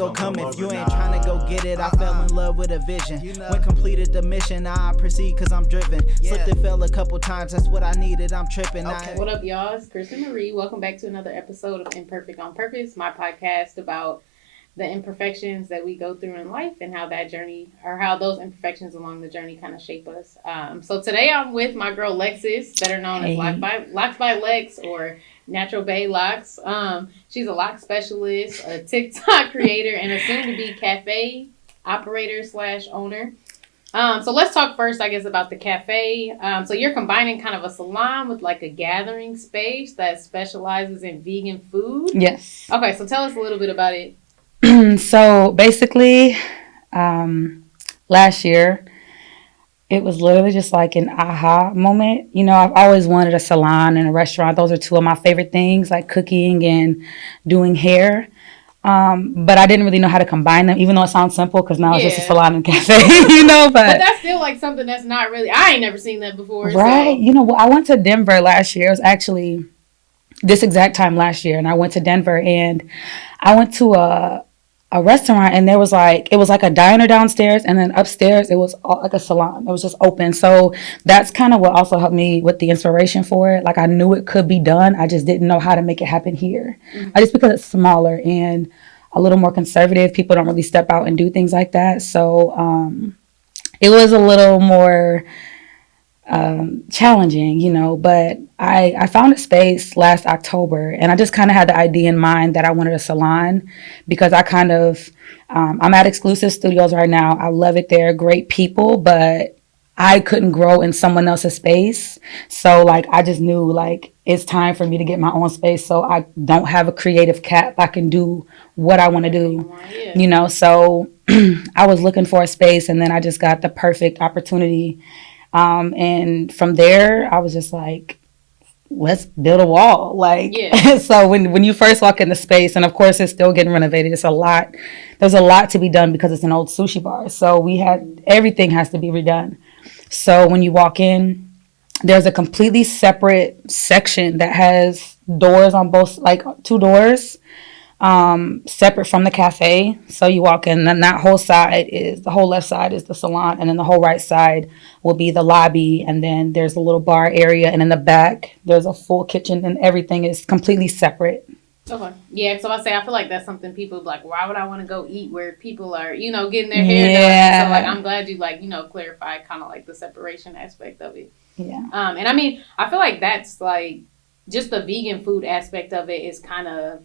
Go come if you ain't trying to go get it. I fell in love with a vision. When completed the mission, now I proceed cause I'm driven. Slipped and fell a couple times, that's what I needed. I'm tripping. What up, y'all? It's Kristin Marie. Welcome back to another episode of Imperfect on Purpose, my podcast about the imperfections that we go through in life and how that journey, or how those imperfections along the journey kind of shape us. So today I'm with my girl Lexis, better known as Locs by Lex or NaturalBaeLocs. She's a lock specialist, a TikTok creator, and a soon-to-be cafe operator / owner. So let's talk first, I guess, about the cafe. So you're combining kind of a salon with like a gathering space that specializes in vegan food. Yes. Okay, so tell us a little bit about it. So basically, last year, it was literally just like an aha moment. You know, I've always wanted a salon and a restaurant. Those are two of my favorite things, like cooking and doing hair. But I didn't really know how to combine them, even though it sounds simple because now it's just a salon and cafe, you know. But that's still like something that's not really, I ain't never seen that before. Right. So. You know, I went to Denver last year. It was actually this exact time last year. And I went to Denver and I went to a restaurant, and there was like, it was like a diner downstairs, and then upstairs it was like a salon. It was just open. So that's kind of what also helped me with the inspiration for it. Like, I knew it could be done. I just didn't know how to make it happen here. Just because it's smaller and a little more conservative, people don't really step out and do things like that. So it was a little more challenging, you know, but I found a space last October, and I just kind of had the idea in mind that I wanted a salon because I kind of, I'm at Exclusive Studios right now. I love it there. Great people, but I couldn't grow in someone else's space. So like, I just knew like, it's time for me to get my own space. So I don't have a creative cap. I can do what I want to do, you know? So I was looking for a space, and then I just got the perfect opportunity. And from there, I was just like, let's build a wall. Like, so when you first walk in the space, and of course it's still getting renovated, it's a lot. There's a lot to be done because it's an old sushi bar. So everything has to be redone. So when you walk in, there's a completely separate section that has doors on both, like 2 doors, separate from the cafe. So you walk in, and that whole side the whole left side is the salon, and then the whole right side will be the lobby, and then there's a little bar area, and in the back there's a full kitchen, and everything is completely separate. Okay. Yeah, so I feel like that's something people like, why would I want to go eat where people are, you know, getting their hair done? So like, I'm glad you like, you know, clarify kind of like the separation aspect of it. Yeah. And I mean, I feel like that's like just the vegan food aspect of it is kind of,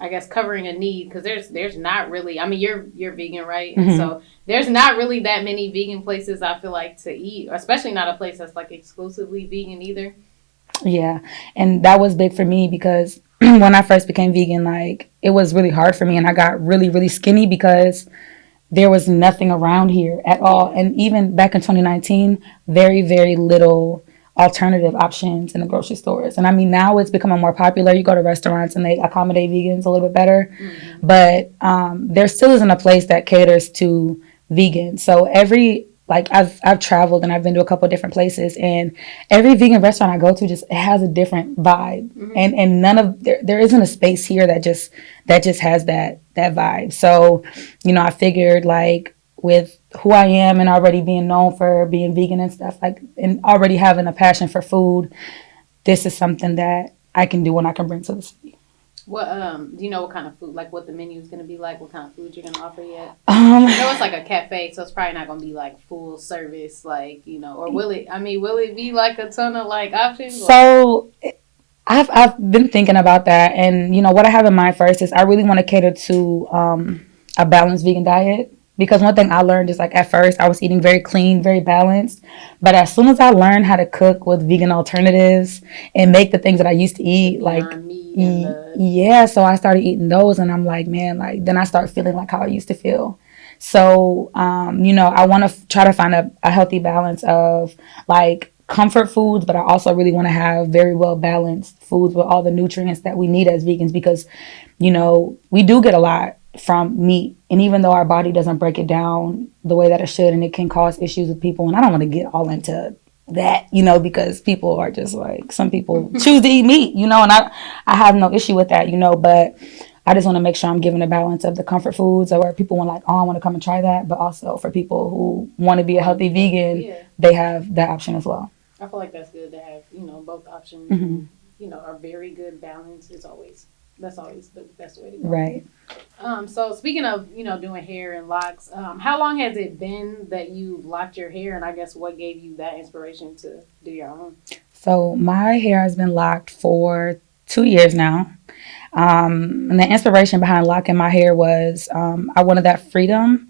I guess, covering a need, because there's not really, I mean, you're vegan, right? And so there's not really that many vegan places I feel like to eat, especially not a place that's like exclusively vegan either. Yeah. And that was big for me because when I first became vegan, like, it was really hard for me, and I got really, really skinny because there was nothing around here at all. And even back in 2019, very, very little alternative options in the grocery stores. And I mean, now it's becoming more popular. You go to restaurants and they accommodate vegans a little bit better. But there still isn't a place that caters to vegans. So I've traveled, and I've been to a couple of different places, and every vegan restaurant I go to it has a different vibe. And there isn't a space here that just has that vibe. So, you know, I figured, like, with who I am and already being known for being vegan and stuff, like, and already having a passion for food, this is something that I can do and I can bring to the city. What do you know what kind of food, like what the menu is going to be like, what kind of food you're going to offer yet? I know it's like a cafe, so it's probably not going to be like full service, like, you know, or will it be like a ton of like options? So I've been thinking about that, and you know what I have in mind first is I really want to cater to a balanced vegan diet. Because one thing I learned is, like, at first I was eating very clean, very balanced. But as soon as I learned how to cook with vegan alternatives and make the things that I used to eat, like, so I started eating those, and I'm like, man, like, then I start feeling like how I used to feel. So, you know, I want to try to find a healthy balance of, like, comfort foods, but I also really want to have very well balanced foods with all the nutrients that we need as vegans, because, you know, we do get a lot from meat, and even though our body doesn't break it down the way that it should, and it can cause issues with people, and I don't want to get all into that, you know, because people are just like, some people choose to eat meat, you know, and I have no issue with that, you know, but I just want to make sure I'm giving a balance of the comfort foods, or where people want like, oh, I want to come and try that, but also for people who want to be a healthy vegan, they have that option as well. I feel like that's good to have, both options. Mm-hmm. And, a very good balance is that's always the best way to go. Right. So speaking of, doing hair and locks, how long has it been that you locked your hair, and I guess what gave you that inspiration to do your own? So my hair has been locked for 2 years now. And the inspiration behind locking my hair was I wanted that freedom.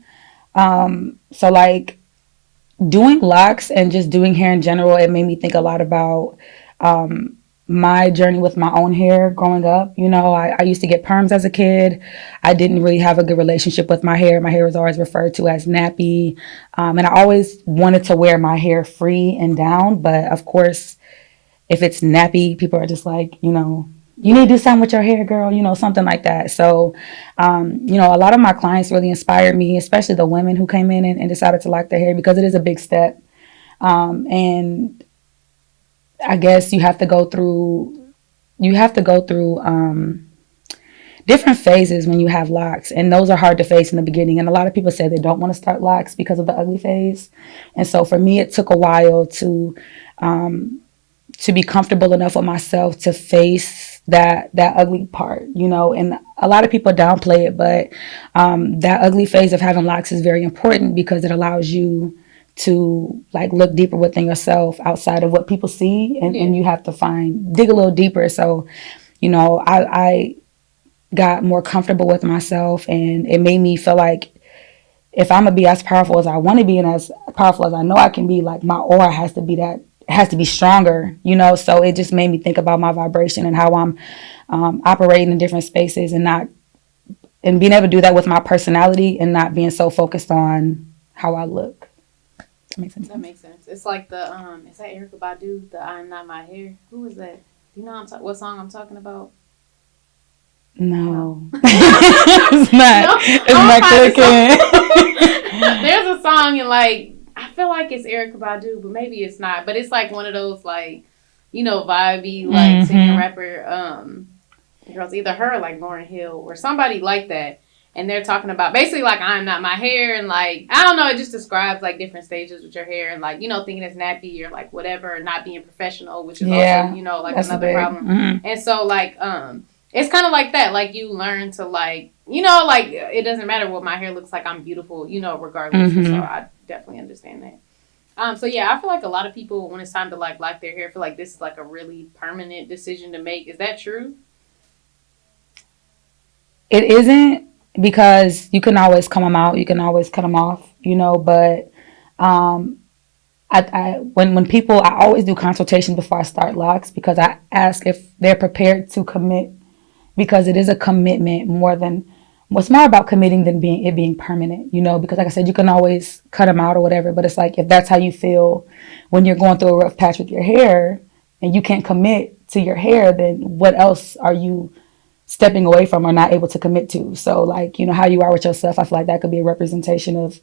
So like doing locks and just doing hair in general, it made me think a lot about my journey with my own hair growing up. I used to get perms as a kid. I didn't really have a good relationship with my hair. My hair was always referred to as nappy. And I always wanted to wear my hair free and down. But of course, if it's nappy, people are just like, you need to do something with your hair, girl, something like that. So, a lot of my clients really inspired me, especially the women who came in and decided to lock their hair, because it is a big step. And I guess you have to go through different phases when you have locks, and those are hard to face in the beginning. And a lot of people say they don't want to start locks because of the ugly phase. And so for me, it took a while to be comfortable enough with myself to face that ugly part, and a lot of people downplay it, but that ugly phase of having locks is very important because it allows you to like look deeper within yourself outside of what people see, and you have to dig a little deeper. So, I got more comfortable with myself, and it made me feel like if I'm gonna be as powerful as I want to be and as powerful as I know I can be, like my aura has to be stronger, so it just made me think about my vibration and how I'm operating in different spaces, and being able to do that with my personality and not being so focused on how I look. That makes sense. It's like the is that Erykah Badu, the I'm Not My Hair? Who is that? You know what song I'm talking about? No. It's not. No? It's not clicking. There's a song and like I feel like it's Erykah Badu, but maybe it's not. But it's like one of those like, vibey like singer rapper girls, either her or like Lauryn Hill or somebody like that. And they're talking about basically like I'm not my hair, and like I don't know, it just describes like different stages with your hair, and like thinking it's nappy or like whatever, not being professional, which is also like another problem. Mm-hmm. And so like it's kind of like that, like you learn to like like it doesn't matter what my hair looks like, I'm beautiful regardless. Mm-hmm. So I definitely understand that. So yeah, I feel like a lot of people when it's time to like lock their hair feel like this is like a really permanent decision to make. Is that true? It isn't, because you can always come them out, you can always cut them off, but when people, I always do consultations before I start locks, because I ask if they're prepared to commit, because it is a commitment what's more about committing than being permanent, because like I said, you can always cut them out or whatever, but it's like, if that's how you feel when you're going through a rough patch with your hair and you can't commit to your hair, then what else are you stepping away from or not able to commit to? So like, how you are with yourself, I feel like that could be a representation of,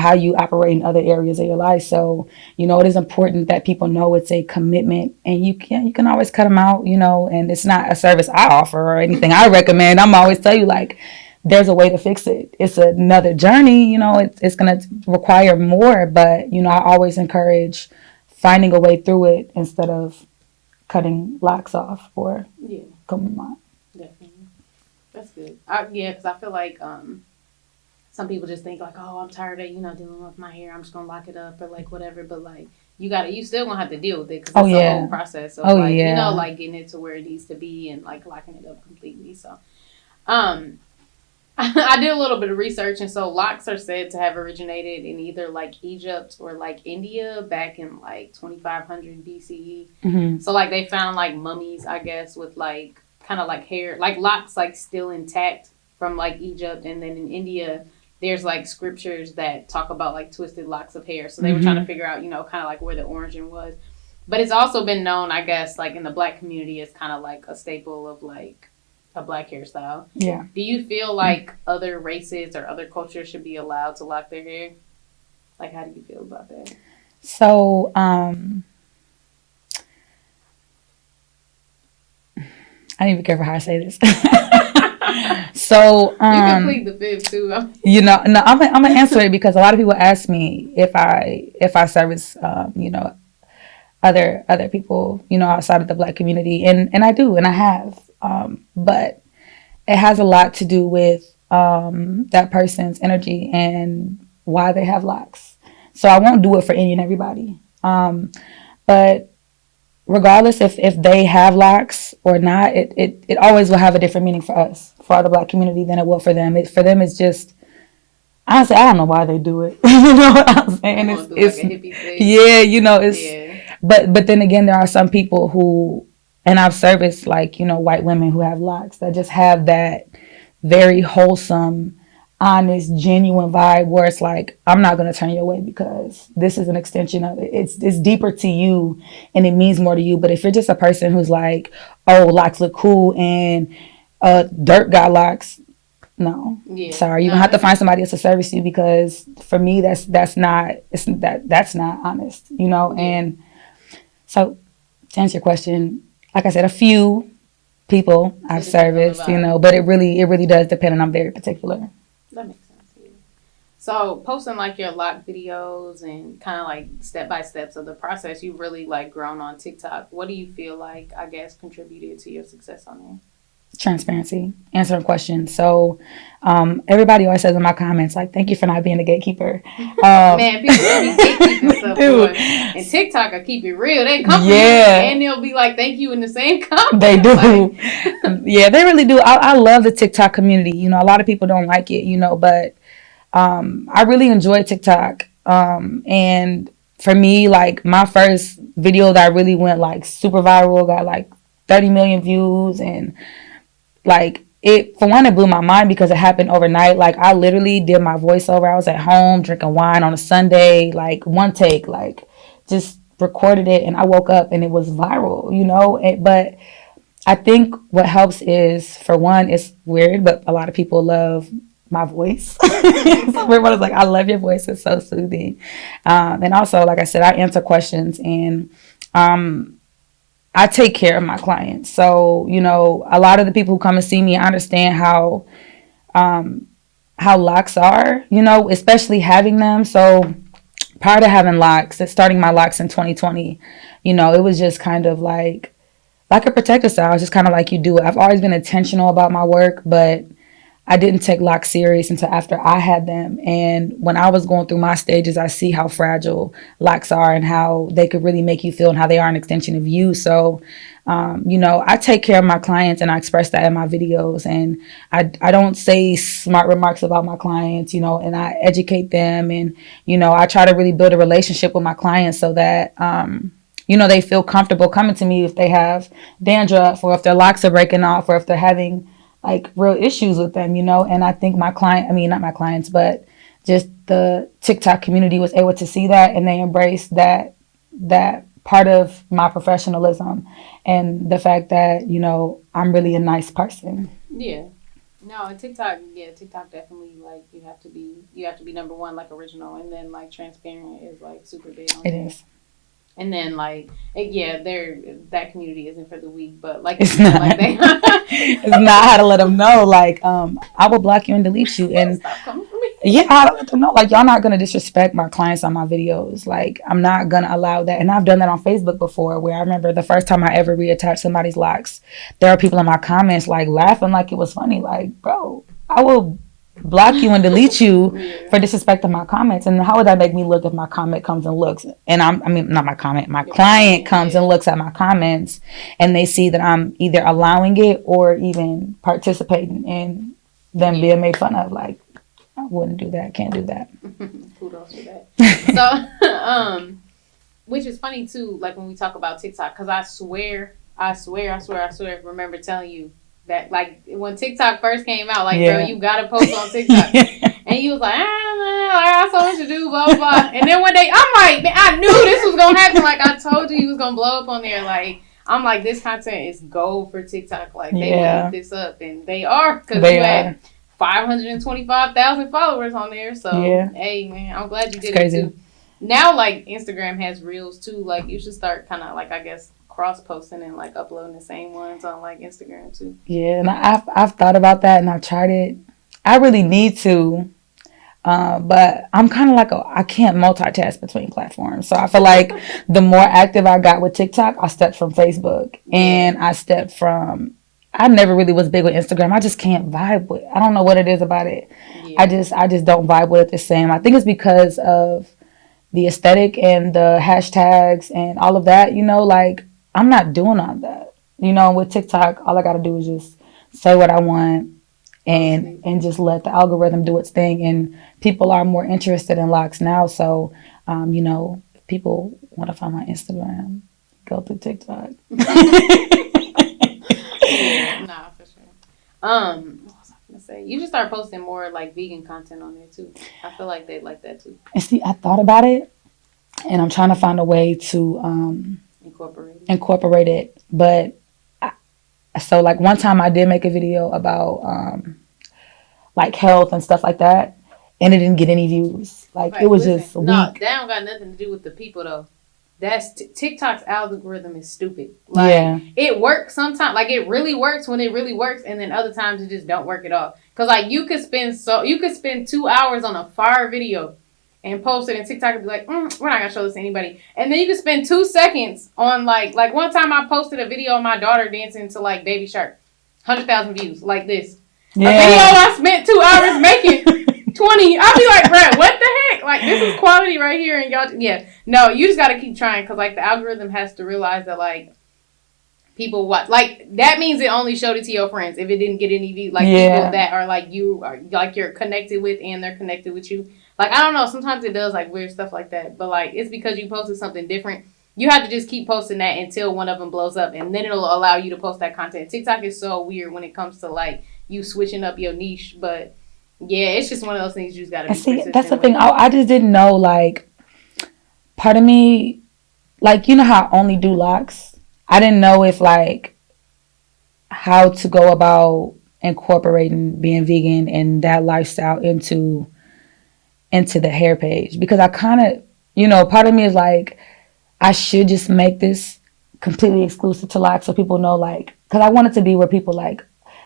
how you operate in other areas of your life. So, it is important that people know it's a commitment, and you can always cut them out, and it's not a service I offer or anything I recommend. I'm always tell you like, there's a way to fix it. It's another journey, it's going to require more, but, I always encourage finding a way through it instead of cutting locks off or coming out. Definitely. That's good. Because I feel like some people just think like, oh, I'm tired of, dealing with my hair, I'm just going to lock it up or like whatever. But like, you still going to have to deal with it because it's a whole process of like getting it to where it needs to be and like locking it up completely. So I did a little bit of research, and so locks are said to have originated in either like Egypt or like India back in like 2500 BCE. Mm-hmm. So like they found like mummies, I guess, with like kind of like hair, like locks like still intact from like Egypt, and then in India there's like scriptures that talk about like twisted locks of hair. So they were trying to figure out, kind of like where the origin was. But it's also been known, I guess, like in the Black community as kind of like a staple of like a Black hairstyle. Yeah. Do you feel like other races or other cultures should be allowed to lock their hair? Like, how do you feel about that? So, I need to be careful how I say this. So you can plead the fifth too. You know, no, I'm gonna answer it because a lot of people ask me if I service other people, outside of the Black community, and I do, and I have, but it has a lot to do with that person's energy and why they have locks. So I won't do it for any and everybody, but regardless if they have locks or not, it always will have a different meaning for us, for the Black community, than it will for them. For them, it's just, honestly, I don't know why they do it. You know what I'm saying? It's like a hippie thing. Yeah, it's. Yeah. But then again, there are some people who, and I've serviced white women who have locks that just have that very wholesome, honest, genuine vibe where it's like, I'm not going to turn you away because this is an extension of it. It's deeper to you and it means more to you. But if you're just a person who's like, oh, locks look cool and dirt got locks, no. Yeah. Sorry, you're going to have to find somebody else to service you, because for me, that's not honest, Yeah. And so to answer your question, like I said, a few people I've serviced, but it really does depend, and I'm very particular. That makes sense. Yeah. So posting your lock videos and kind of step by steps of the process, you've really grown on TikTok. What do you feel contributed to your success on there? Transparency, answering questions. So everybody always says in my comments, thank you for not being the gatekeeper. Man, people be gatekeeping stuff. Boy. And TikTok will keep it real. They come and they'll be thank you in the same comment. They do. Yeah, they really do. I love the TikTok community. A lot of people don't like it, but I really enjoy TikTok. And for me, my first video that really went super viral, got 30 million views, and it, for one, it blew my mind because it happened overnight. I literally did my voiceover. I was at home drinking wine on a Sunday, one take, just recorded it, and I woke up and it was viral, but I think what helps is, for one, it's weird, but a lot of people love my voice. So everybody's like, I love your voice. It's so soothing. And also, like I said, I answer questions, and I take care of my clients. So, a lot of the people who come and see me, I understand how locks are, especially having them. So prior to having locks, starting my locks in 2020, it was just kind of like a protective style. It's just kind of like you do it. I've always been intentional about my work, but I didn't take locks serious until after I had them. And when I was going through my stages, I see how fragile locks are and how they could really make you feel, and how they are an extension of you. So, I take care of my clients, and I express that in my videos. And I don't say smart remarks about my clients, and I educate them. And, I try to really build a relationship with my clients so that, they feel comfortable coming to me if they have dandruff, or if their locks are breaking off, or if they're having real issues with them, and I think not my clients, but just the TikTok community was able to see that, and they embraced that part of my professionalism and the fact that, I'm really a nice person. Yeah. No, and TikTok definitely, you have to be number one, original, and then transparent is super big on it. Is. And then that community isn't for the weak, but it's not. It's not how to let them know. I will block you and delete you, and stop coming for me. Yeah, I let them know. Y'all not gonna disrespect my clients on my videos. I'm not gonna allow that. And I've done that on Facebook before, where I remember the first time I ever reattached somebody's locks, there are people in my comments laughing like it was funny. Bro, I will block you and delete you for disrespecting my comments. And how would that make me look if my comment comes and looks, and not my comment, my client comes and looks at my comments, and they see that I'm either allowing it or even participating in them being made fun of. I wouldn't do that. Can't do that. Kudos for that. So, which is funny too, when we talk about TikTok, because I swear, remember telling you that when TikTok first came out, bro, you gotta post on TikTok. And you was like, I saw what you do, blah, blah, blah. And then one day, I'm man, I knew this was gonna happen. I told you he was gonna blow up on there. I'm this content is gold for TikTok. They will eat this up, and they are, because you had 525,000 followers on there. So, hey, man, I'm glad you did it too. Now, Instagram has reels too. You should start kind of I guess cross posting and like uploading the same ones on like Instagram too. Yeah, and I've thought about that and I've tried it. I really need to, but I'm kind of like I can't multitask between platforms. So I feel like the more active I got with TikTok, I stepped from Facebook and I stepped from. I never really was big with Instagram. I just can't vibe with. I don't know what it is about it. Yeah. I just don't vibe with it the same. I think it's because of the aesthetic and the hashtags and all of that. You know, like I'm not doing all that. You know, with TikTok, all I got to do is just say what I want and just let the algorithm do its thing. And people are more interested in locks now. So, you know, if people want to find my Instagram, go through TikTok. Nah, for sure. What was I gonna say? You should start posting more like vegan content on there too. I feel like they'd like that too. And see, I thought about it, and I'm trying to find a way to incorporate it. But so like one time I did make a video about like health and stuff like that, and it didn't get any views. Like it was just weak. No, that don't got nothing to do with the people though. That's TikTok's algorithm is stupid. Like it works sometimes. Like it really works when it really works, and then other times it just don't work at all. Cause like you could spend 2 hours on a fire video and post it, and TikTok would be like, we're not gonna show this to anybody. And then you could spend 2 seconds on like one time I posted a video of my daughter dancing to like Baby Shark, 100,000 views like this. Yeah. A video I spent 2 hours making. 20. I'll be like, bro, what the heck? Like, this is quality right here. And y'all, no, you just got to keep trying. Because, like, the algorithm has to realize that, like, people watch. Like, that means it only showed it to your friends if it didn't get any views. Like, people that are, like, you're connected with and they're connected with you. Like, I don't know. Sometimes it does, like, weird stuff like that. But, like, it's because you posted something different. You have to just keep posting that until one of them blows up. And then it'll allow you to post that content. TikTok is so weird when it comes to, like, you switching up your niche. But yeah, it's just one of those things you just gotta be persistent. That's the thing. I just didn't know, like, part of me, like, you know how I only do locks? I didn't know if, like, how to go about incorporating being vegan and that lifestyle into the hair page. Because I kind of, you know, part of me is like, I should just make this completely exclusive to locks so people know, like, because I want it to be where people, like,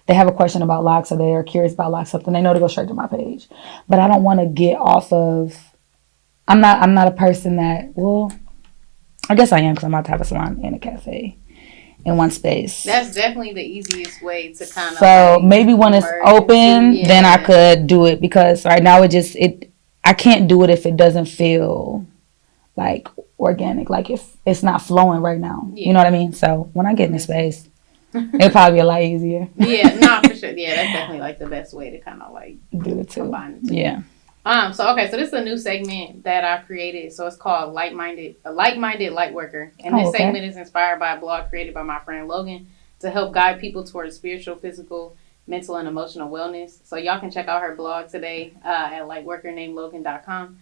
they have a question about locks or they are curious about locks, something they know to go straight to my page. But I don't want to get off of. I'm not a person that. Well, I guess I am because I'm about to have a salon and a cafe in one space. That's definitely the easiest way to kind of. So like, maybe when it's open, then I could do it because right now I can't do it if it doesn't feel like organic, like if it's not flowing right now. You know what I mean? So when I get in the space. It'll probably be a lot easier. For sure. Yeah, that's definitely like the best way to kind of like do it too. Combine it too. Yeah. So this is a new segment that I created. So it's called Likeminded Lightworker. And this segment is inspired by a blog created by my friend Logan to help guide people towards spiritual, physical, mental, and emotional wellness. So y'all can check out her blog today at lightworkernamelogan.com.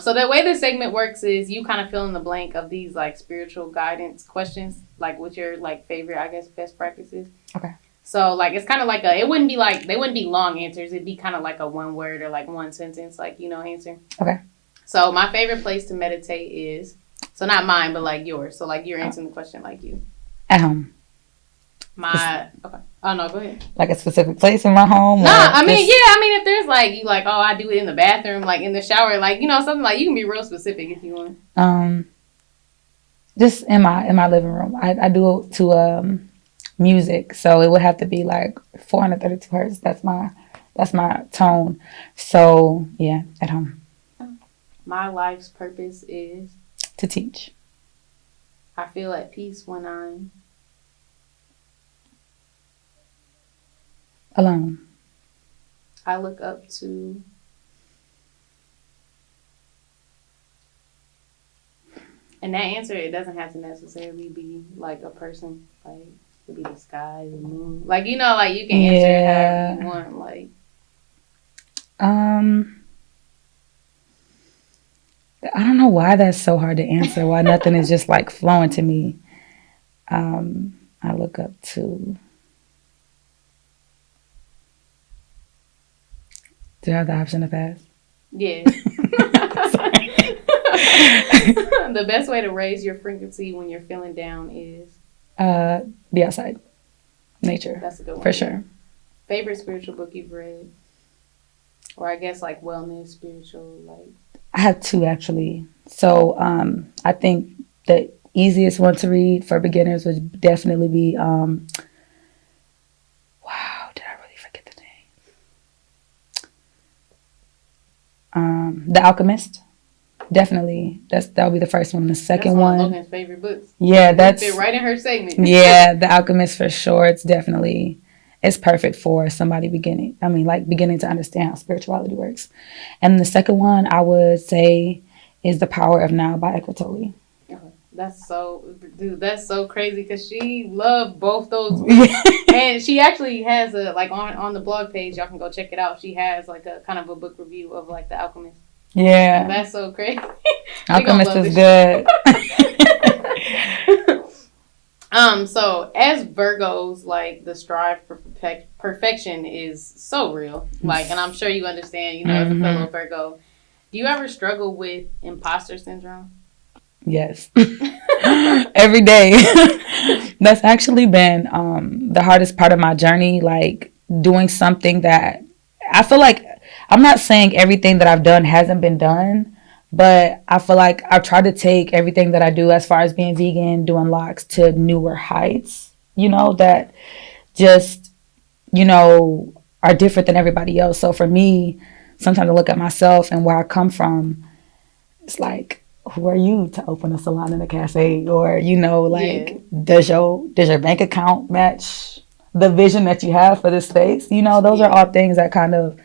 So the way this segment works is you kind of fill in the blank of these like spiritual guidance questions, like with your like favorite, I guess, best practices. Okay. So like it's kind of like they wouldn't be long answers. It'd be kind of like a one word or like one sentence, like answer. Okay. So my favorite place to meditate is not mine, but like yours. So like you're answering the question like you. At home. Okay. Oh no, go ahead. Like a specific place in my home? Nah, I mean, if there's like you like, I do it in the bathroom, like in the shower, like something like you can be real specific if you want. Just in my living room. I do it to music, so it would have to be like 432 hertz. That's my tone. So yeah, at home. My life's purpose is to teach. I feel at peace when I'm alone. I look up to and that answer, it doesn't have to necessarily be like a person, like it could be the sky, the moon, like you can answer it however you want, like I don't know why that's so hard to answer, why nothing is just like flowing to me. I look up to. Do you have the option to pass? Yeah. The best way to raise your frequency when you're feeling down is? Be outside. Nature. That's a good one. For sure. Favorite spiritual book you've read? Or I guess like wellness, spiritual, like. I have two actually. So I think the easiest one to read for beginners would definitely be wow, did I really forget the name? The Alchemist. Definitely. That'll be the first one. The second that's one one. of Logan's favorite books. Yeah, that's fit right in her segment. Yeah, The Alchemist for sure. It's perfect for somebody beginning to understand how spirituality works. And the second one I would say is The Power of Now by Eckhart Tolle. That's so crazy because she loved both those books. And she actually has a, like on the blog page, y'all can go check it out. She has like a kind of a book review of like The Alchemist. Yeah. And that's so crazy. Alchemist is good. So as Virgos, like the strive for perfection is so real. Like, and I'm sure you understand, as a fellow Virgo. Do you ever struggle with imposter syndrome? Yes. Every day. That's actually been the hardest part of my journey, like doing something that I feel like, I'm not saying everything that I've done hasn't been done, but I feel like I've tried to take everything that I do as far as being vegan, doing Locs, to newer heights, that just, are different than everybody else. So for me, sometimes I look at myself and where I come from, it's like, who are you to open a salon in a cafe? Or, does your bank account match the vision that you have for this space? Those are all things that kind of,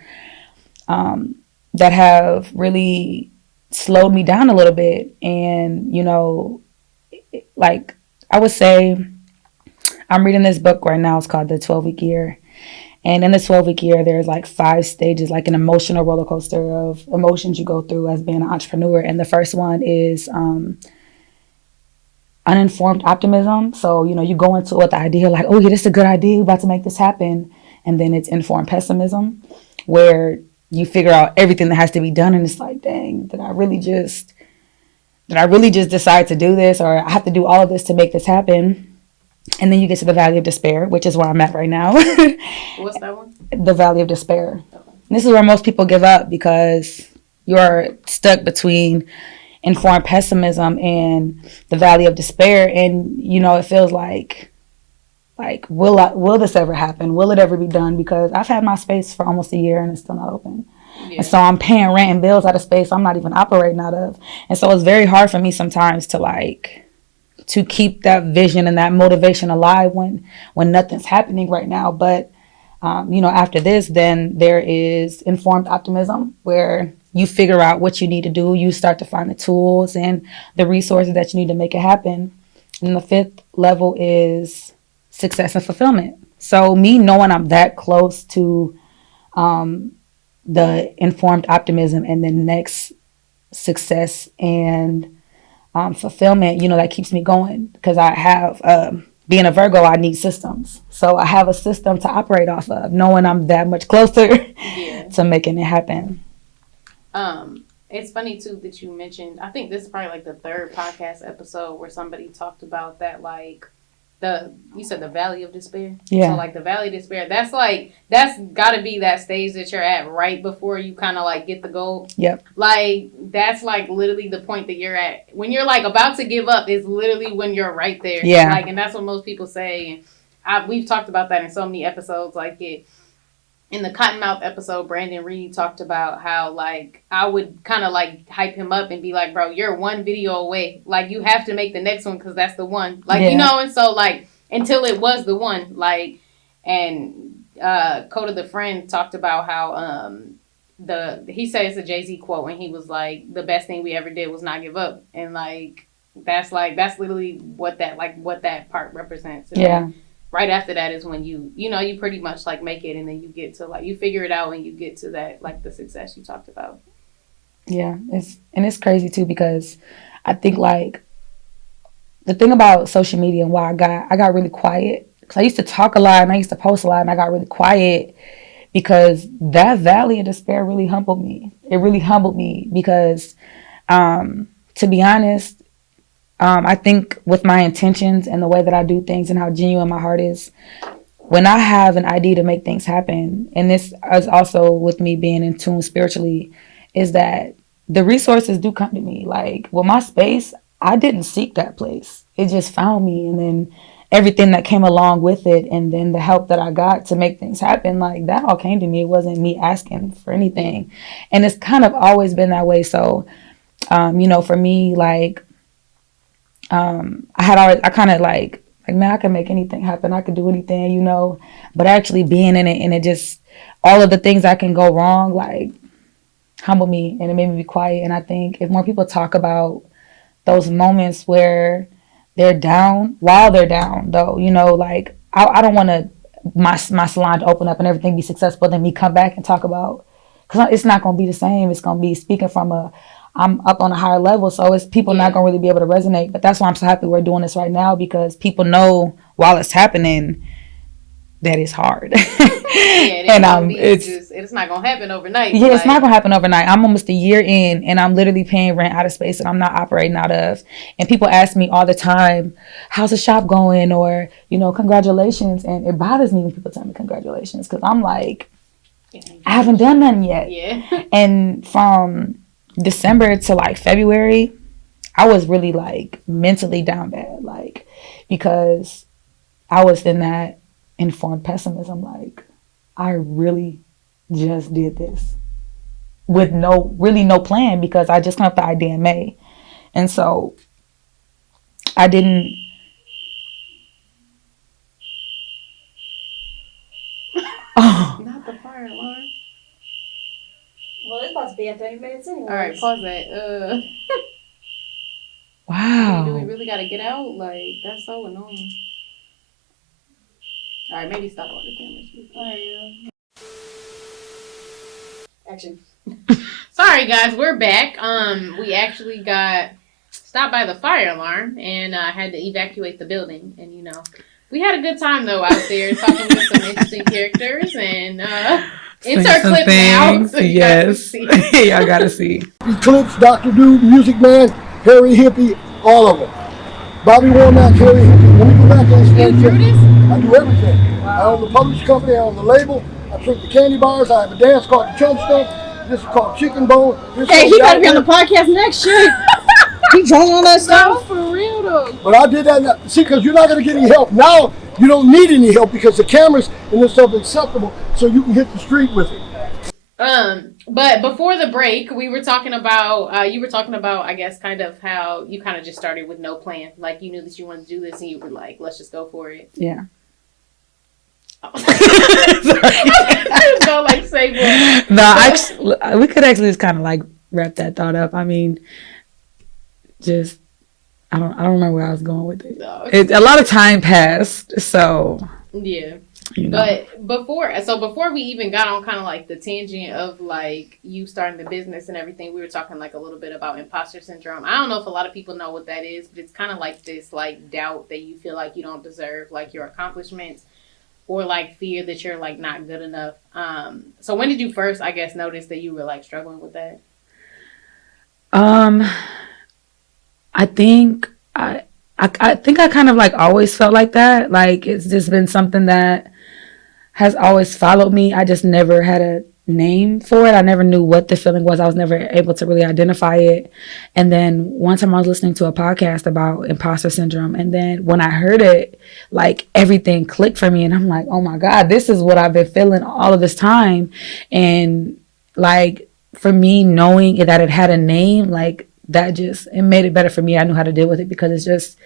that have really slowed me down a little bit. And, like I would say, I'm reading this book right now. It's called The 12-Week Year. And in the 12-week year, there's like 5 stages, like an emotional roller coaster of emotions you go through as being an entrepreneur. And the first one is uninformed optimism. So, you go into it with the idea like, oh, yeah, this is a good idea. We're about to make this happen. And then it's informed pessimism, where you figure out everything that has to be done. And it's like, dang, did I really just decide to do this? Or I have to do all of this to make this happen? And then you get to the Valley of Despair, which is where I'm at right now. What's that one? The Valley of Despair. Okay. This is where most people give up because you're stuck between informed pessimism and the Valley of Despair. And, it feels like, will this ever happen? Will it ever be done? Because I've had my space for almost a year and it's still not open. Yeah. And so I'm paying rent and bills out of space I'm not even operating out of. And so it's very hard for me sometimes to keep that vision and that motivation alive when nothing's happening right now. But, after this, then there is informed optimism, where you figure out what you need to do. You start to find the tools and the resources that you need to make it happen. And the 5th level is success and fulfillment. So me knowing I'm that close to the informed optimism and the next success and fulfillment, that keeps me going, because I have, being a Virgo, I need systems. So I have a system to operate off of, knowing I'm that much closer to making it happen. It's funny too that you mentioned, I think this is probably like the 3rd podcast episode where somebody talked about that, like you said the Valley of Despair. Yeah. So like the Valley of Despair, that's gotta be that stage that you're at right before you kind of like get the goal. Yep. Like that's like literally the point that you're at when you're like about to give up is literally when you're right there. Yeah. Like, and that's what most people say. And we've talked about that in so many episodes. Like in the Cottonmouth episode, Brandon Reed talked about how, like, I would kind of, like, hype him up and be like, bro, you're one video away. Like, you have to make the next one because that's the one. Like, and so, like, until it was the one, like, and Coda the Friend talked about how he said it's a Jay-Z quote, and he was like, the best thing we ever did was not give up. And, like, that's literally what that part represents. And yeah. Right after that is when you pretty much like make it, and then you get to like, you figure it out and you get to that, like the success you talked about. Yeah. It's crazy too, because I think like the thing about social media and why I got really quiet, because I used to talk a lot and I used to post a lot, and I got really quiet because that Valley of Despair really humbled me. It really humbled me because, to be honest, I think with my intentions and the way that I do things and how genuine my heart is, when I have an idea to make things happen, and this is also with me being in tune spiritually, is that the resources do come to me. Like with my space, I didn't seek that place. It just found me. And then everything that came along with it, and then the help that I got to make things happen, like that all came to me. It wasn't me asking for anything. And it's kind of always been that way. So, for me, like, I kind of like, man, I can make anything happen. I could do anything, but actually being in it, and it just, all of the things that can go wrong, like, humbled me, and it made me be quiet. And I think if more people talk about those moments where they're down, while they're down, though, like, I don't want to, my salon to open up and everything be successful, then me come back and talk about, because it's not going to be the same. It's going to be speaking from I'm up on a higher level, so it's people not going to really be able to resonate. But that's why I'm so happy we're doing this right now, because people know while it's happening that it's hard. And it's not gonna happen overnight. Yeah, it's not gonna happen overnight. I'm almost a year in, and I'm literally paying rent out of space that I'm not operating out of. And people ask me all the time, "How's the shop going?" Or congratulations. And it bothers me when people tell me congratulations, because I'm like, I haven't done nothing yet. Yeah. And from December to like February, I was really like mentally down bad, like, because I was in that informed pessimism, like, I really just did this with no plan, because I just came up with the idea in May. And so I didn't. Not the fire alarm. Well, it's about to be at 30 minutes anyway. All right, pause that. Wow. Do we really gotta get out? Like, that's so annoying. All right, maybe stop all the cameras. All right, Action. Sorry, guys, we're back. We actually got stopped by the fire alarm and had to evacuate the building. And we had a good time though out there talking with some interesting characters and insert clip now. So yes, y'all gotta see. Clips, Dr. Dude, Music Man, Harry Hippie, all of them. Bobby Womack, Harry Hippie. When we go back and You drew this? I do everything. Wow. I own the publishing company, I own the label, I print the candy bars, I have a dance called the Chump Stuff. This is called Chicken Bone. Hey, he gotta be on the podcast next year. He drawing on that stuff. No, for real though. But I did that, see, because you're not going to get any help. Now, you don't need any help because the cameras and this stuff are acceptable, so you can hit the street with it. But before the break, we were talking about, you were talking about, I guess, kind of how you kind of just started with no plan. Like, you knew that you wanted to do this and you were like, let's just go for it. Yeah. I was gonna like say what. No, actually, we could actually just kind of like wrap that thought up. I mean, just I don't remember where I was going with it. No. A lot of time passed, so yeah. But before we even got on kind of like the tangent of like you starting the business and everything, we were talking like a little bit about imposter syndrome. I don't know if a lot of people know what that is, but it's kind of like this like doubt that you feel like you don't deserve like your accomplishments, or like fear that you're like not good enough. So when did you first, I guess, notice that you were like struggling with that? I think I think I kind of like always felt like that. Like it's just been something that has always followed me. I just never had a name for it. I never knew what the feeling was. I was never able to really identify it. And then one time I was listening to a podcast about imposter syndrome. And then when I heard it, like everything clicked for me. And I'm like, oh my God, this is what I've been feeling all of this time. And like for me, knowing that it had a name, like that just, it made it better for me. I knew how to deal with it because it's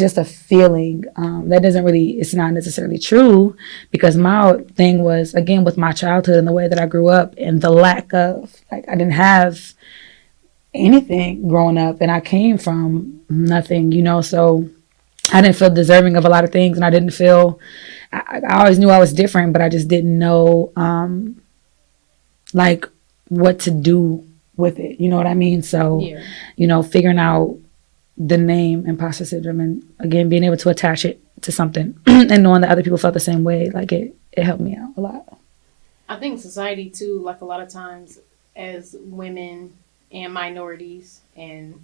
just a feeling that doesn't really, it's not necessarily true, because my thing was, again, with my childhood and the way that I grew up and the lack of, like, I didn't have anything growing up and I came from nothing, so I didn't feel deserving of a lot of things, and I didn't feel, I always knew I was different, but I just didn't know like what to do with it, you know what I mean? So, figuring out the name imposter syndrome and again being able to attach it to something and knowing that other people felt the same way, like it helped me out a lot. I think society too, like a lot of times as women, and minorities and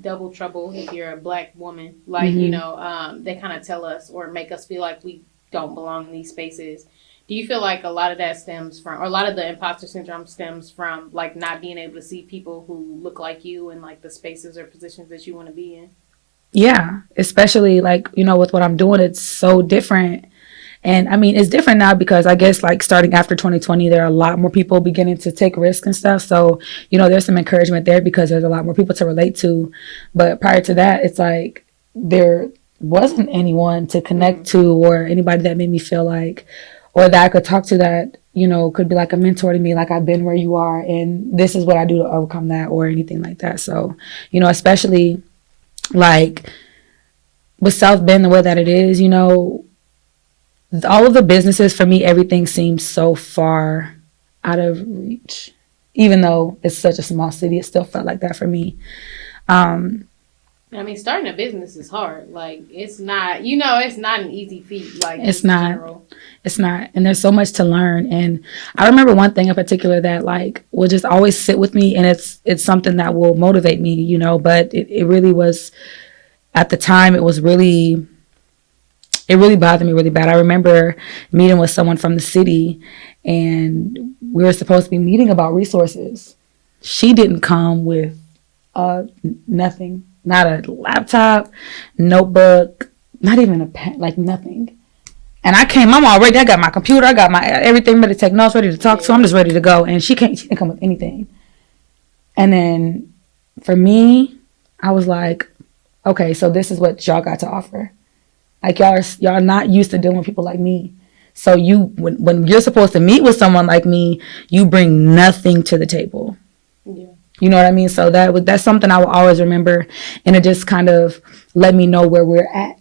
double trouble if you're a Black woman. Like, you know, they kind of tell us or make us feel like we don't belong in these spaces. Do you feel like a lot of that stems from, or a lot of the imposter syndrome stems from, like, not being able to see people who look like you in, like, the spaces or positions that you want to be in? Yeah, especially, like, you know, with what I'm doing, it's so different. And I mean, it's different now because I guess, like, starting after 2020, there are a lot more people beginning to take risks and stuff. So, you know, there's some encouragement there because there's a lot more people to relate to. But prior to that, it's like there wasn't anyone to connect to or anybody that made me feel like, or that I could talk to that, you know, could be like a mentor to me, like, I've been where you are and this is what I do to overcome that or anything like that. So, you know, especially like with South Bend the way that it is, you know, all of the businesses, for me, everything seems so far out of reach. Even though it's such a small city, it still felt like that for me. I mean, starting a business is hard. Like, it's not, you know, it's not an easy feat. Like, it's not. General. It's not. And there's so much to learn. And I remember one thing in particular that, like, will just always sit with me. And it's something that will motivate me, you know. But it really was, at the time, it really bothered me really bad. I remember meeting with someone from the city, and we were supposed to be meeting about resources. She didn't come with nothing. Not a laptop, notebook, not even a pen, like nothing. And I got my computer, I got my everything ready to take notes, ready to talk to. I'm just ready to go. And she didn't come with anything. And then for me, I was like, okay, so this is what y'all got to offer. Like, y'all not used to dealing with people like me. So when you're supposed to meet with someone like me, you bring nothing to the table. Yeah. You know what I mean? So that's something I will always remember. And it just kind of let me know where we're at,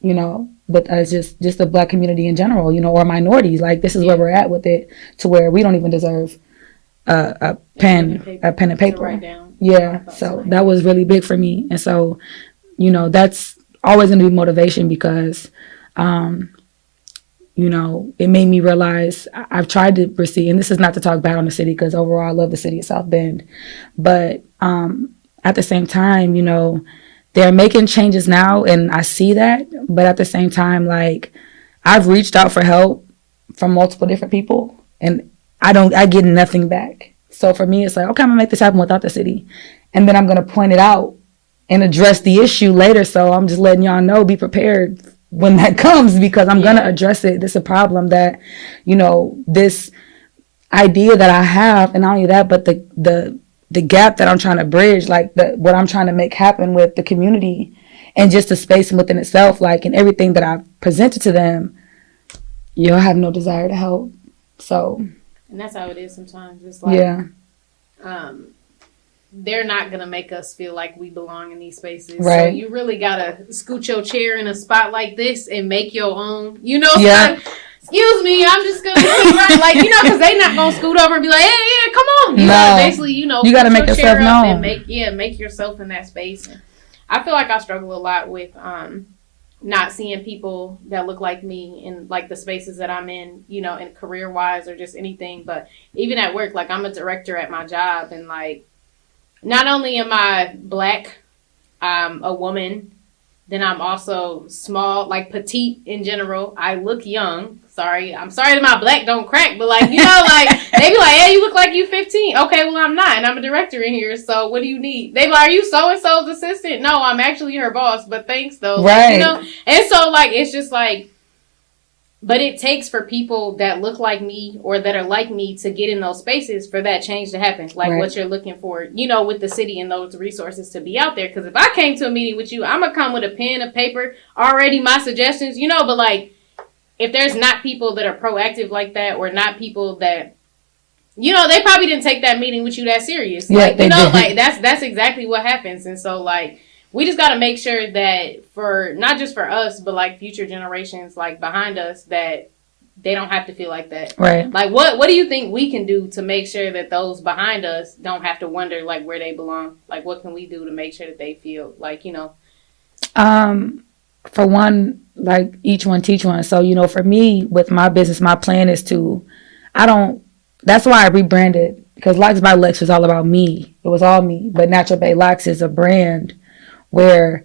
you know, but as just the Black community in general, you know, or minorities. Like, this is where we're at with it, to where we don't even deserve a pen and paper. To write down. Yeah. So that was really big for me. And so, you know, that's always going to be motivation because, you know, it made me realize I've tried to proceed, and this is not to talk bad on the city because overall I love the city of South Bend, but at the same time, you know, they're making changes now and I see that, but at the same time, like, I've reached out for help from multiple different people and I get nothing back. So for me, it's like, okay, I'm gonna make this happen without the city, and then I'm gonna point it out and address the issue later. So I'm just letting y'all know, be prepared when that comes, because I'm going to address it. This is a problem that, you know, this idea that I have, and not only that, but the gap that I'm trying to bridge, like what I'm trying to make happen with the community and just the space within itself, like, and everything that I've presented to them, you'll have no desire to help. So. And that's how it is sometimes. It's like, they're not going to make us feel like we belong in these spaces. Right. So you really got to scoot your chair in a spot like this and make your own, you know, like, excuse me, I'm just going to sit right, like, you know, because they not going to scoot over and be like, hey, yeah, come on. You gotta basically, you know, you got to make yourself known. And make yourself in that space. And I feel like I struggle a lot with not seeing people that look like me in, like, the spaces that I'm in, you know, and career-wise or just anything. But even at work, like, I'm a director at my job, and, like, not only am I Black, a woman, then I'm also small, like petite in general. I look young. I'm sorry that my Black don't crack, but, like, you know, like, they be like, hey, you look like you 15. Okay, well, I'm not, and I'm a director in here, so what do you need? They be like, are you so-and-so's assistant? No, I'm actually her boss, but thanks, though. Right. Like, you know? And so, like, it's just like, but it takes for people that look like me or that are like me to get in those spaces for that change to happen. Like, what you're looking for, you know, with the city and those resources to be out there. Because if I came to a meeting with you, I'm going to come with a pen, a paper, already my suggestions, you know. But, like, if there's not people that are proactive like that, or not people that, you know, they probably didn't take that meeting with you that serious. Yeah, like, you know, like, that's exactly what happens. And so, like, we just got to make sure that for, not just for us, but, like, future generations, like, behind us, that they don't have to feel like that. Right. Like, what do you think we can do to make sure that those behind us don't have to wonder, like, where they belong? Like, what can we do to make sure that they feel like, you know? For one, like, each one teach one. So, you know, for me, with my business, my plan is to, that's why I rebranded because Loc's by Locs was all about me. It was all me. But NaturalBaeLocs is a brand where,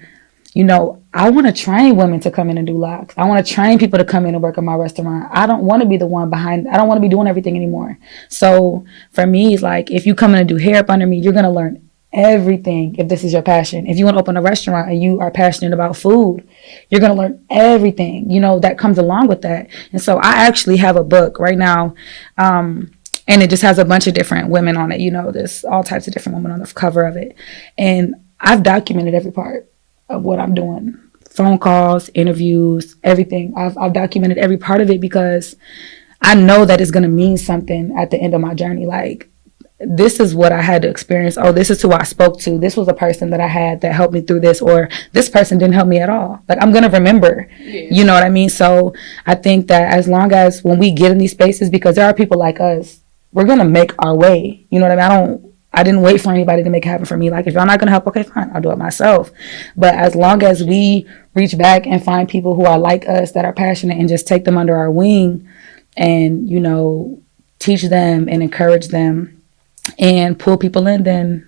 you know, I want to train women to come in and do locks. I want to train people to come in and work in my restaurant. I don't want to be the one behind. I don't want to be doing everything anymore. So for me, it's like, if you come in and do hair up under me, you're going to learn everything if this is your passion. If you want to open a restaurant and you are passionate about food, you're going to learn everything, you know, that comes along with that. And so I actually have a book right now, and it just has a bunch of different women on it. You know, there's all types of different women on the cover of it. And I've documented every part of what I'm doing. Phone calls, interviews, everything. I've documented every part of it because I know that it's going to mean something at the end of my journey. Like, this is what I had to experience. Oh, this is who I spoke to. This was a person that I had that helped me through this, or this person didn't help me at all. Like, I'm going to remember, you know what I mean? So I think that as long as when we get in these spaces, because there are people like us, we're going to make our way. You know what I mean? I didn't wait for anybody to make it happen for me. Like, if y'all not going to help, okay, fine, I'll do it myself. But as long as we reach back and find people who are like us, that are passionate, and just take them under our wing and, you know, teach them and encourage them and pull people in, then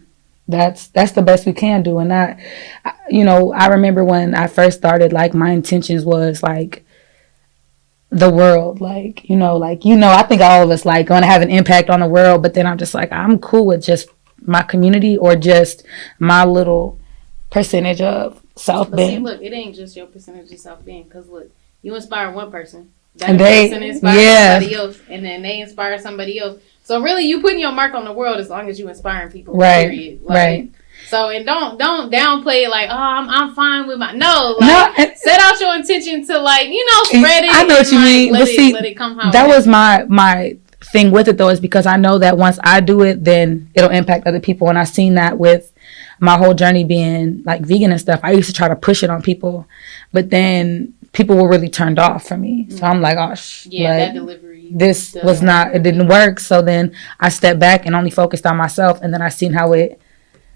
that's the best we can do. And that, you know, I remember when I first started, like, my intentions was like the world, like, I think all of us like going to have an impact on the world, but then I'm just like, I'm cool with just my community or just my little percentage of South Bend. See, look, it ain't just your percentage of South Bend, because look, you inspire one person, that and person inspires somebody else, and then they inspire somebody else. So really, you putting your mark on the world as long as you inspiring people. Right. Period. Like, right. So, and don't downplay it like, oh, I'm fine with my, set out your intention to, like, you know, spread it. I know what you mean. Let But it come how that it was my thing with it, though, is because I know that once I do it, then it'll impact other people. And I've seen that with my whole journey being like vegan and stuff. I used to try to push it on people, but then people were really turned off from me. So I'm like, oh, that delivery. This was not, it didn't work. So then I stepped back and only focused on myself. And then I seen how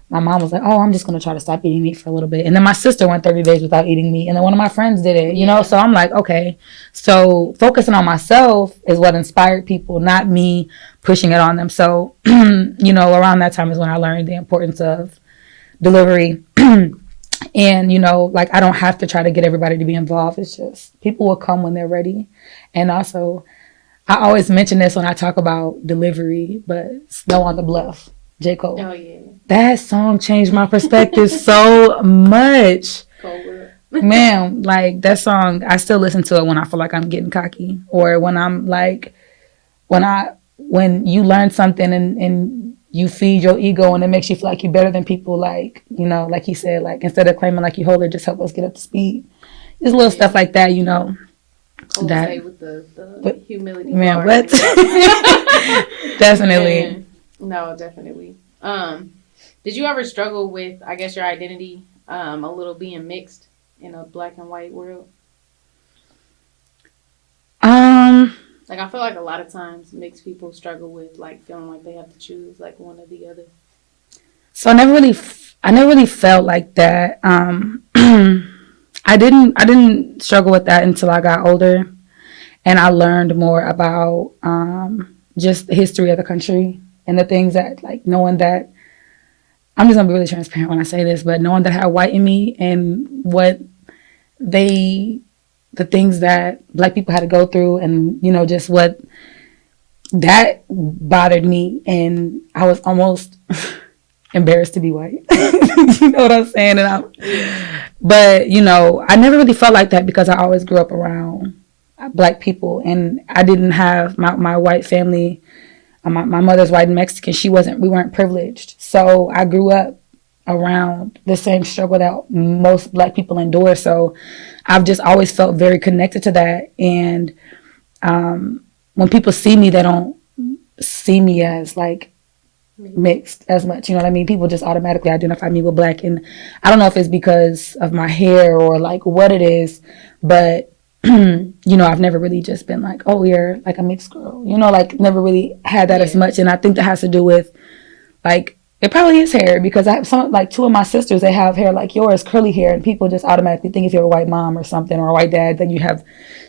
my mom was like, oh, I'm just going to try to stop eating meat for a little bit. And then my sister went 30 days without eating meat. And then one of my friends did it, you know? So I'm like, okay. So focusing on myself is what inspired people, not me pushing it on them. So, you know, around that time is when I learned the importance of delivery. And, you know, like, I don't have to try to get everybody to be involved. It's just people will come when they're ready. And also, I always mention this when I talk about delivery, but Snow on the Bluff, J. Cole. Oh, yeah. That song changed my perspective so much. Man, like, that song, I still listen to it when I feel like I'm getting cocky, or when I'm like, when you learn something and you feed your ego and it makes you feel like you're better than people, like, you know, like he said, like, instead of claiming like you hold it, just help us get up to speed. Just little stuff like that, you know. That with the humility. Man, part. what? Definitely. Man. No, definitely. Did you ever struggle with, I guess, your identity a little being mixed in a black and white world? Like, I feel like a lot of times mixed people struggle with, like, feeling like they have to choose, like, one or the other. So I never really felt like that. I didn't struggle with that until I got older, and I learned more about just the history of the country and the things that, like, knowing that, I'm just gonna be really transparent when I say this, but knowing that I had white in me and what the things that Black people had to go through, and, you know, just what that bothered me, and I was almost embarrassed to be white. You know what I'm saying? But, you know, I never really felt like that because I always grew up around Black people, and I didn't have my white family. My mother's white and Mexican. We weren't privileged. So I grew up around the same struggle that most Black people endure. So I've just always felt very connected to that. And when people see me, they don't see me as, like, mixed as much. You know what I mean? People just automatically identify me with Black. And I don't know if it's because of my hair or, like, what it is, but you know, I've never really just been like, oh, you're like a mixed girl, you know, like, never really had that as much. And I think that has to do with, like, it probably is hair, because I have like, two of my sisters, they have hair like yours, curly hair, and people just automatically think if you're a white mom or something, or a white dad, then you have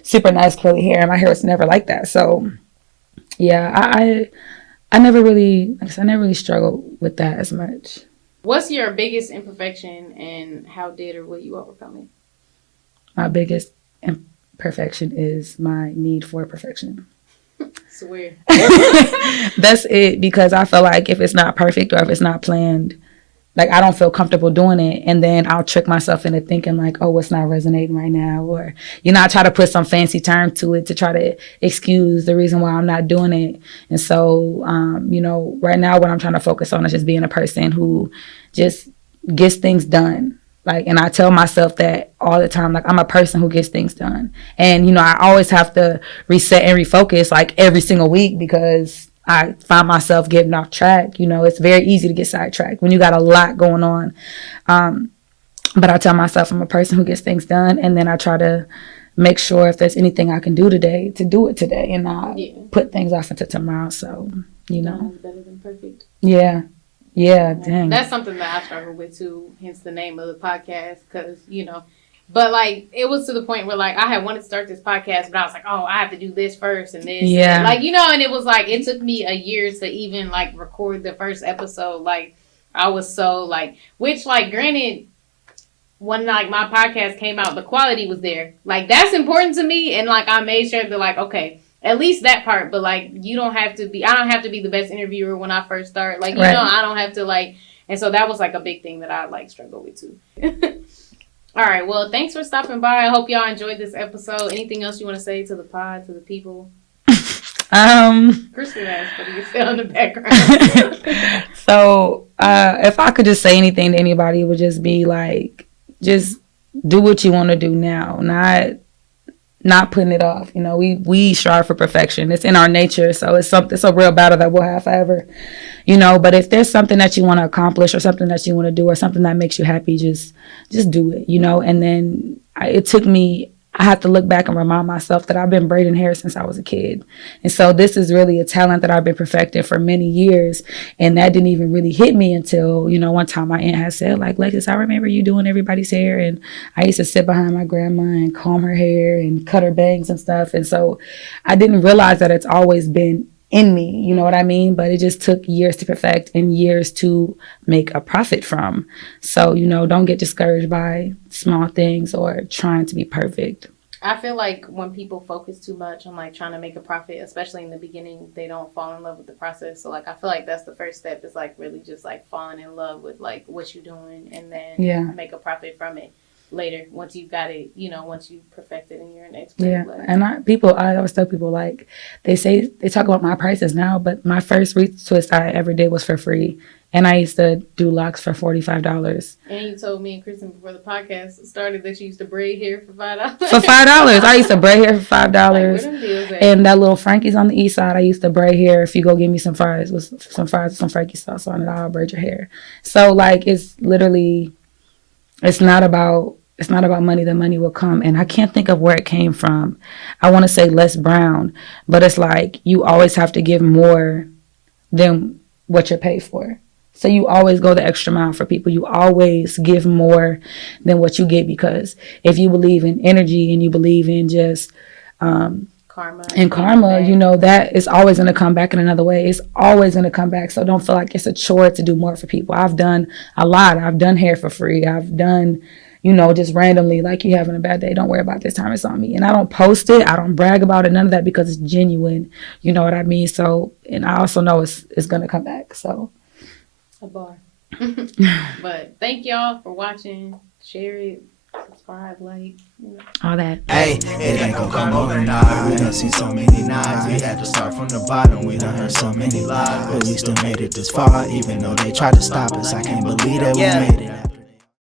super nice curly hair, and my hair is never like that. So yeah, I I never really struggled with that as much. What's your biggest imperfection, and how did or will you overcome it? My biggest imperfection is my need for perfection. Swear. That's it, because I feel like if it's not perfect or if it's not planned, like I don't feel comfortable doing it, and then I'll trick myself into thinking like, oh, it's not resonating right now, or I try to put some fancy term to it to try to excuse the reason why I'm not doing it. And so, right now what I'm trying to focus on is just being a person who just gets things done. Like, and I tell myself that all the time, like I'm a person who gets things done. And, I always have to reset and refocus like every single week, because I find myself getting off track. It's very easy to get sidetracked when you got a lot going on. But I tell myself I'm a person who gets things done, and then I try to make sure if there's anything I can do today, to do it today and not put things off into tomorrow. So, Better than perfect. Yeah. Yeah, dang. That's something that I struggle with too, hence the name of the podcast, because, but like, it was to the point where like, I had wanted to start this podcast, but I was like, oh, I have to do this first and this. Yeah. And, like, and it was like, it took me a year to even like record the first episode. Like, I was so like, which like, granted, when like my podcast came out, the quality was there. Like, that's important to me. And like, I made sure that like, okay, at least that part, but like, I don't have to be the best interviewer when I first start. Like, right. I don't have to like, and so that was like a big thing that I like struggle with too. All right. Well, thanks for stopping by. I hope y'all enjoyed this episode. Anything else you want to say to the pod, to the people? Kristin asked, but you sit on the background. So, if I could just say anything to anybody, it would just be like, just do what you want to do now, not putting it off. We strive for perfection. It's in our nature. So it's a real battle that we'll have forever, but if there's something that you want to accomplish or something that you want to do or something that makes you happy, just do it, and then I have to look back and remind myself that I've been braiding hair since I was a kid. And so this is really a talent that I've been perfecting for many years. And that didn't even really hit me until, one time my aunt had said, like, Lexus, I remember you doing everybody's hair. And I used to sit behind my grandma and comb her hair and cut her bangs and stuff. And so I didn't realize that it's always been in me, you know what I mean? But it just took years to perfect and years to make a profit from. So, don't get discouraged by small things or trying to be perfect. I feel like when people focus too much on like trying to make a profit, especially in the beginning, they don't fall in love with the process. So like, I feel like that's the first step, is like really just like falling in love with like what you're doing, and then make a profit from it later, once you've got it, once you perfect it and you're an expert. Yeah. And I always tell people, like, they talk about my prices now, but my first retwist I ever did was for free. And I used to do locks for $45. And you told me and Kristin before the podcast started that you used to braid hair for $5. For $5. I used to braid hair for $5. Like, where them deals at? And that little Frankie's on the east side, I used to braid hair. If you go give me some fries with some Frankie sauce on it, I'll braid your hair. So like, it's not about money. The money will come. And I can't think of where it came from. I want to say Les Brown, but it's like, you always have to give more than what you're paid for. So you always go the extra mile for people. You always give more than what you get, because if you believe in energy and you believe in just karma, that is always going to come back in another way. It's always going to come back. So don't feel like it's a chore to do more for people. I've done a lot. I've done hair for free. I've done, just randomly, like, you having a bad day, don't worry about this time, it's on me. And I don't post it. I don't brag about it, none of that, because it's genuine. You know what I mean? So, and I also know it's going to come back. So. A bar. But thank y'all for watching. Share it, subscribe, like, all that. Hey, it ain't gonna come overnight. We done seen so many nights. We had to start from the bottom. We done heard so many lies, but we still made it this far. Even though they tried to stop us, I can't believe that we made it.